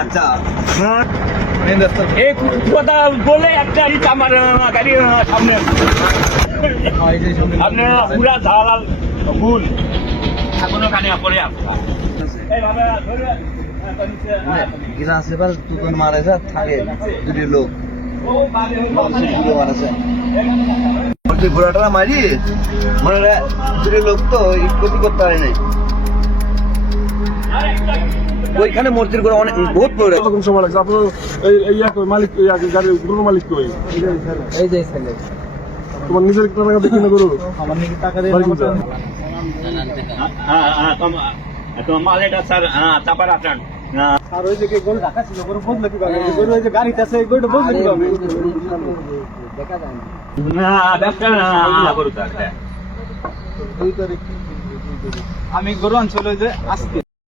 আচ্ছা এই কথা বলে একটা আমার গাড়ির সামনে আপনার পুরা ঝালাল ভুল এখনো কানে পড়ে গ্লাস এবার দুজন মারা যায় থাকে দুটি লোক মারা যায় ঘোড়াটা মারি মনে হয় দুটি লোক তো ক্ষতি করতে পারে নাই ওইখানে মসজিদ করে অনেক বহুত পড়ে কতক্ষণ সময় লাগছে আপনার এই মালিক গাড়ির গরুর মালিক কই এই যে ছেলে তোমার নিজের টাকা দেখি না গরু আমার নাকি টাকা দিয়ে তোমার মালেটা স্যার তারপর আপনার আর ওই যে গরু ঢাকা ছিল গরু বদলে কি পাবে গরু ওই যে গাড়িতে আছে এই গরুটা বদলে কি পাবে দেখা যায় না ব্যবসা না করু আমি গরু আনছিল যে আজকে